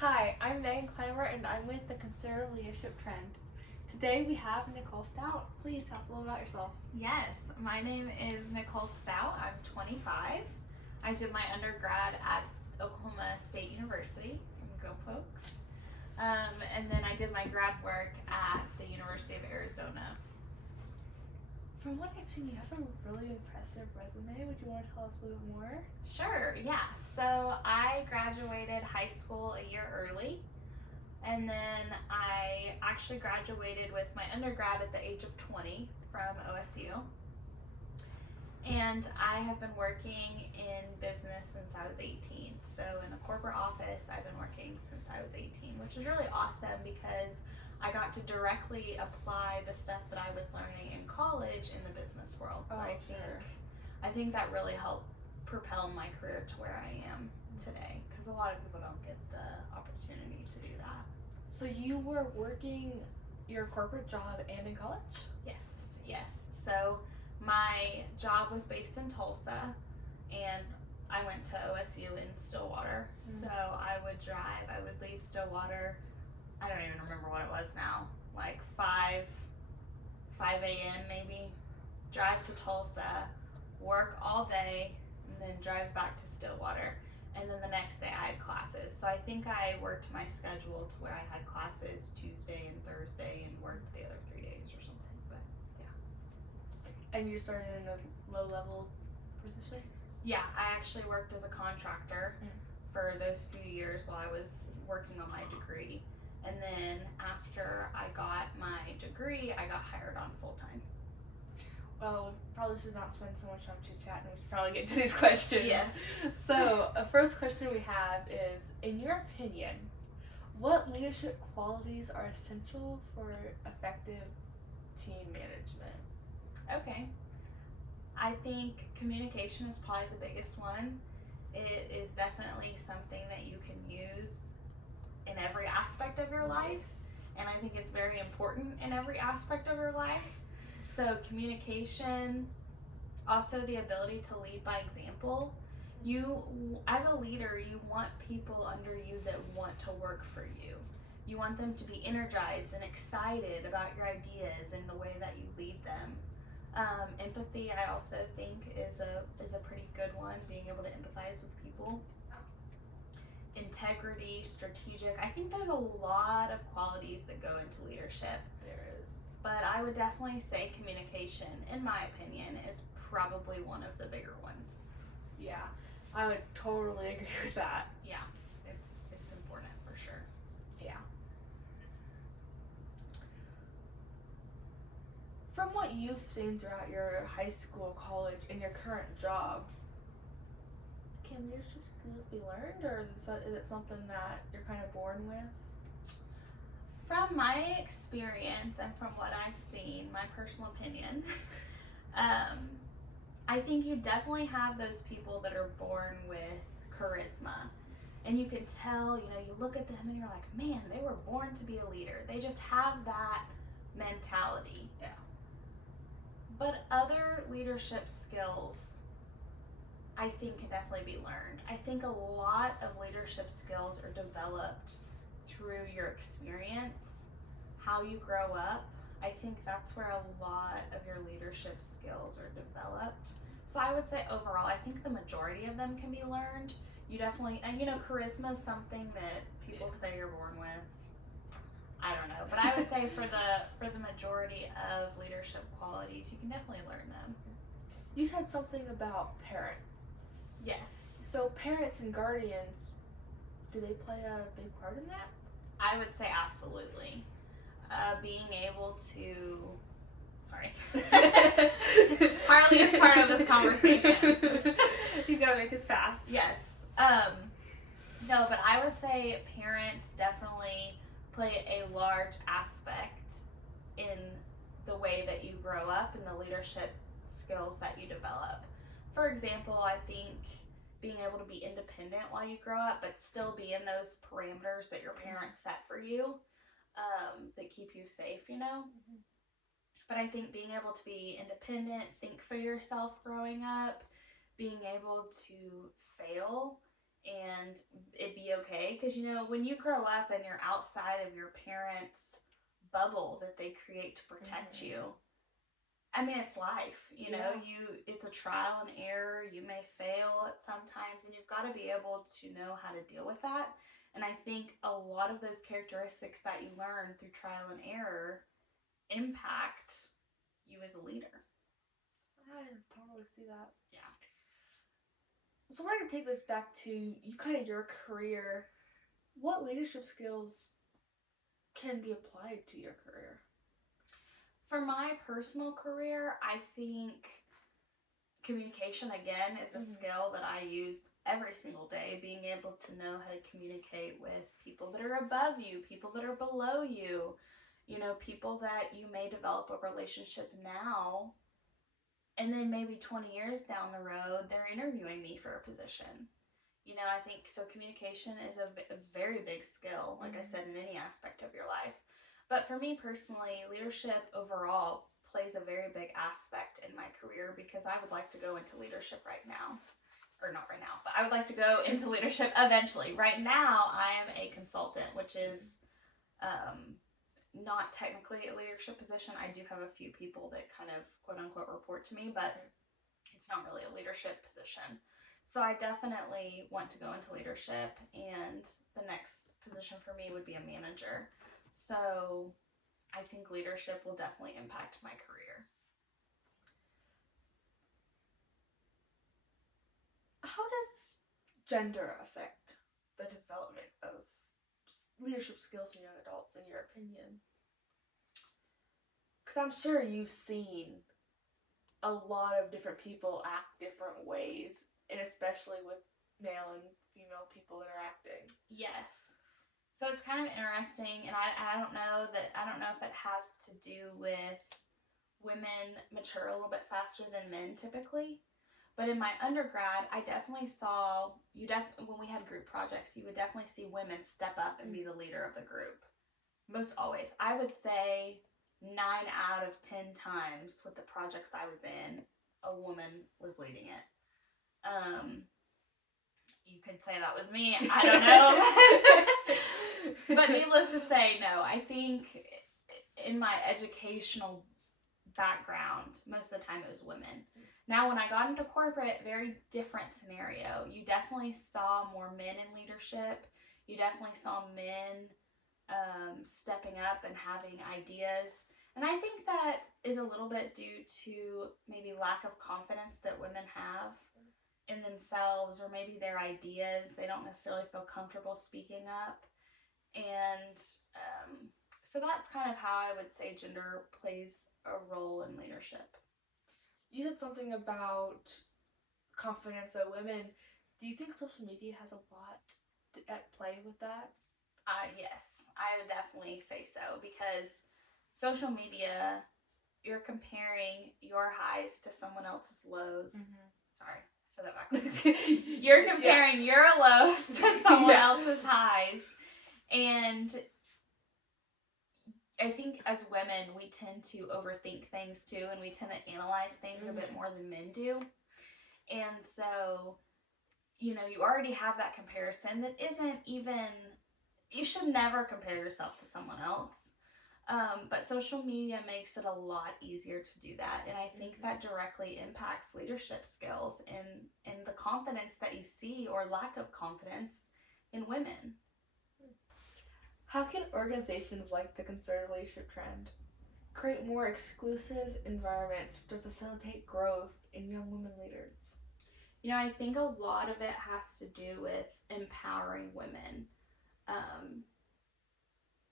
Hi, I'm Megan Clymer and I'm with the Conservative Leadership Trend. Today we have Nicole Stout. Please tell us a little about yourself. Yes, my name is Nicole Stout. I'm 25. I did my undergrad at Oklahoma State University. Go Folks. And then I did my grad work at the University of Arizona. From what I've seen, you have a really impressive resume. Would you want to tell us a little bit more? Sure, yeah. So I graduated high school a year early. And then I actually graduated with my undergrad at the age of 20 from OSU. And I have been working in business since I was 18. So in a corporate office, I've been working since I was 18, which was really awesome because I got to directly apply the stuff that I was learning in college in the business world. So I think that really helped propel my career to where I am today, because a lot of people don't get the opportunity to do that. So you were working your corporate job and in college? Yes. So my job was based in Tulsa, and I went to OSU in Stillwater. So I would drive, I would leave Stillwater, I don't even remember what it was now, like 5 a.m. maybe, drive to Tulsa, work all day, and then drive back to Stillwater. And then the next day I had classes. So I think I worked my schedule to where I had classes Tuesday and Thursday and worked the other 3 days or something. But yeah. And you started in a low-level position? Yeah, I actually worked as a contractor for those few years while I was working on my degree. And then after I got my degree, I got hired on full-time. Well, we probably should not spend so much time chit-chatting. We should probably get to these questions. Yes. So, the first question we have is, in your opinion, what leadership qualities are essential for effective team management? Okay. I think communication is probably the biggest one. It is definitely something that you can use in every aspect of your life, and I think it's very important in every aspect of your life. So communication, also the ability to lead by example. You, as a leader, you want people under you that want to work for you. You want them to be energized and excited about your ideas and the way that you lead them. Empathy, I also think, is a pretty good one, being able to empathize with people. Integrity, strategic. I think there's a lot of qualities that go into leadership. There is. But I would definitely say communication, in my opinion, is probably one of the bigger ones. Yeah, I would totally agree with that. Yeah, it's important for sure. Yeah. From what you've seen throughout your high school, college, and your current job, can leadership skills be learned, or is it something that you're kind of born with? From my experience and from what I've seen, my personal opinion, I think you definitely have those people that are born with charisma. And you could tell, you look at them and you're like, man, they were born to be a leader. They just have that mentality. Yeah. But other leadership skills, I think, can definitely be learned. I think a lot of leadership skills are developed through your experience, how you grow up. I think that's where a lot of your leadership skills are developed. So I would say overall, I think the majority of them can be learned. You definitely, and charisma is something that people say you're born with. I don't know, but I would say for the majority of leadership qualities, you can definitely learn them. You said something about parents. Yes. So parents and guardians, do they play a big part in that? I would say absolutely. Being able to, sorry. Harley is part of this conversation. He's got to make his path. Yes. No, but I would say parents definitely play a large aspect in the way that you grow up and the leadership skills that you develop. For example, I think being able to be independent while you grow up, but still be in those parameters that your parents set for you, that keep you safe, But I think being able to be independent, think for yourself growing up, being able to fail and it'd be okay. Because, you know, when you grow up and you're outside of your parents' bubble that they create to protect you, I mean, it's life, you know, it's a trial and error. You may fail at sometimes, and you've got to be able to know how to deal with that. And I think a lot of those characteristics that you learn through trial and error impact you as a leader. I totally see that. Yeah. So we're going to take this back to you, kind of your career. What leadership skills can be applied to your career? For my personal career, I think communication, again, is a skill that I use every single day. Being able to know how to communicate with people that are above you, people that are below you, you know, people that you may develop a relationship now, and then maybe 20 years down the road, they're interviewing me for a position. You know, I think so. Communication is a very big skill, like I said, in any aspect of your life. But for me personally, leadership overall plays a very big aspect in my career, because I would like to go into leadership right now. Or not right now, but I would like to go into leadership eventually. Right now, I am a consultant, which is not technically a leadership position. I do have a few people that kind of quote unquote report to me, but it's not really a leadership position. So I definitely want to go into leadership, and the next position for me would be a manager. So I think leadership will definitely impact my career. How does gender affect the development of leadership skills in young adults, in your opinion? Because I'm sure you've seen a lot of different people act different ways, and especially with male and female people interacting. Yes. So it's kind of interesting, and I don't know if it has to do with women mature a little bit faster than men typically. But in my undergrad, I definitely saw, when we had group projects, you would definitely see women step up and be the leader of the group. Most always. I would say 9 out of 10 times with the projects I was in, a woman was leading it. You could say that was me. I don't know. But needless to say, no. I think in my educational background, most of the time it was women. Now, when I got into corporate, very different scenario. You definitely saw more men in leadership. You definitely saw men stepping up and having ideas. And I think that is a little bit due to maybe lack of confidence that women have in themselves, or maybe their ideas. They don't necessarily feel comfortable speaking up. And so that's kind of how I would say gender plays a role in leadership. You said something about confidence of women. Do you think social media has a lot at play with that? Yes, I would definitely say so, because social media, you're comparing your highs to someone else's lows. Sorry, I said that backwards. You're comparing your lows to someone else's highs. And I think as women, we tend to overthink things too, and we tend to analyze things a bit more than men do. And so, you know, you already have that comparison that isn't even, you should never compare yourself to someone else. But social media makes it a lot easier to do that. And I think that directly impacts leadership skills and the confidence that you see, or lack of confidence, in women. How can organizations like the Conservative Leadership Trend create more exclusive environments to facilitate growth in young women leaders? You know, I think a lot of it has to do with empowering women.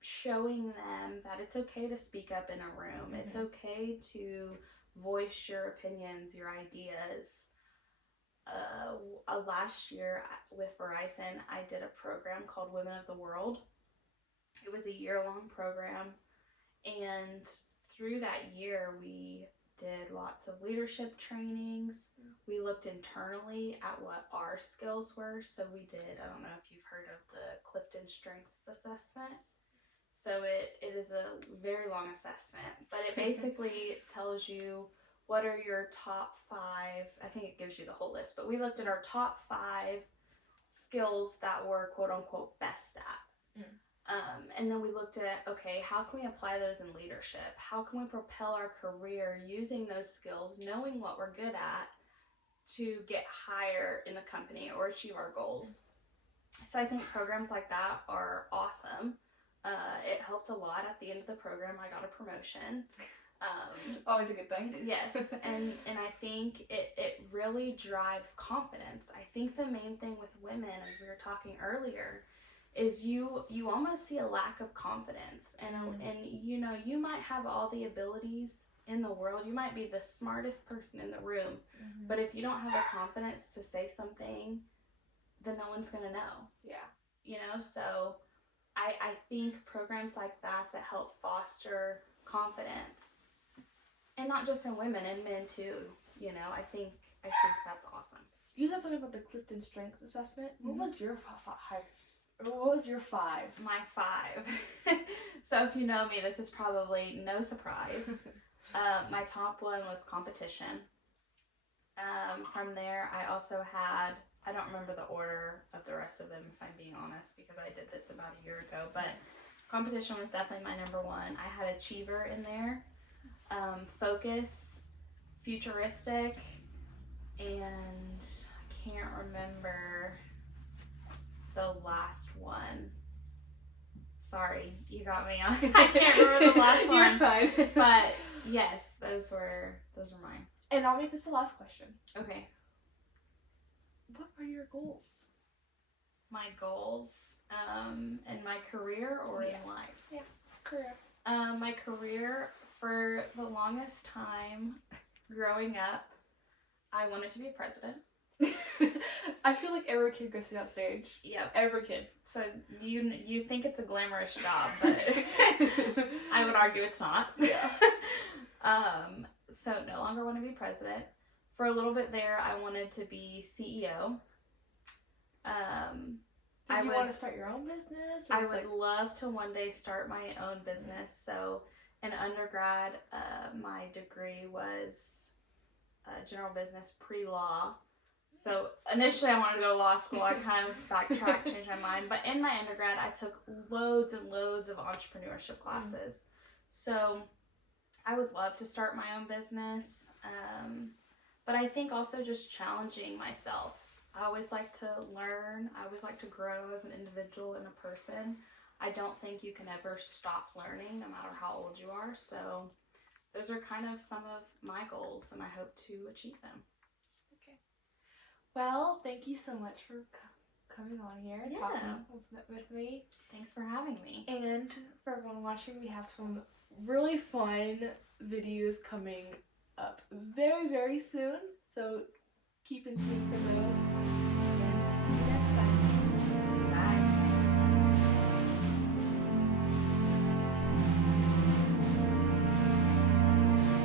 Showing them that it's okay to speak up in a room. It's okay to voice your opinions, your ideas. Last year with Verizon, I did a program called Women of the World. It was a year-long program, and through that year, we did lots of leadership trainings. We looked internally at what our skills were. So we did, I don't know if you've heard of the Clifton Strengths Assessment. So it is a very long assessment, but it basically tells you what are your top 5, I think it gives you the whole list, but we looked at our top 5 skills that we're quote unquote best at. And then we looked at, okay, how can we apply those in leadership? How can we propel our career using those skills, knowing what we're good at, to get higher in the company or achieve our goals? So I think programs like that are awesome. It helped a lot. At the end of the program, I got a promotion. Always a good thing. Yes, and I think it really drives confidence. I think the main thing with women, as we were talking earlier, is you almost see a lack of confidence. And you know, you might have all the abilities in the world. You might be the smartest person in the room, but if you don't have the confidence to say something, then no one's gonna know. Yeah. You know, so I think programs like that help foster confidence, and not just in women, in men too. You know, I think that's awesome. You said something about the Clifton Strengths Assessment. What was your What was your 5? My 5. So if you know me, this is probably no surprise. My top one was competition. From there, I also had, I don't remember the order of the rest of them, if I'm being honest, because I did this about a year ago, but competition was definitely my number 1. I had achiever in there, focus, futuristic, and I can't remember the last one. Sorry, you got me on. I can't remember the last one. You're fine. But yes, those were mine. And I'll make this the last question. Okay. What are your goals? My goals, in my career or in life? Yeah, career. My career, for the longest time growing up, I wanted to be president. I feel like every kid goes to that stage. Yep. Every kid. So you think it's a glamorous job, but I would argue it's not. Yeah. So no longer want to be president. For a little bit there, I wanted to be CEO. Do you want to start your own business? I would love to one day start my own business. So in undergrad, my degree was general business pre-law. So initially I wanted to go to law school. I kind of backtracked, changed my mind. But in my undergrad, I took loads and loads of entrepreneurship classes. So I would love to start my own business. But I think also just challenging myself. I always like to learn. I always like to grow as an individual and a person. I don't think you can ever stop learning no matter how old you are. So those are kind of some of my goals, and I hope to achieve them. Okay. Well, thank you so much for coming on here and talking with me. Thanks for having me. And for everyone watching, we have some really fun videos coming up very, very soon. So keep in tune for those.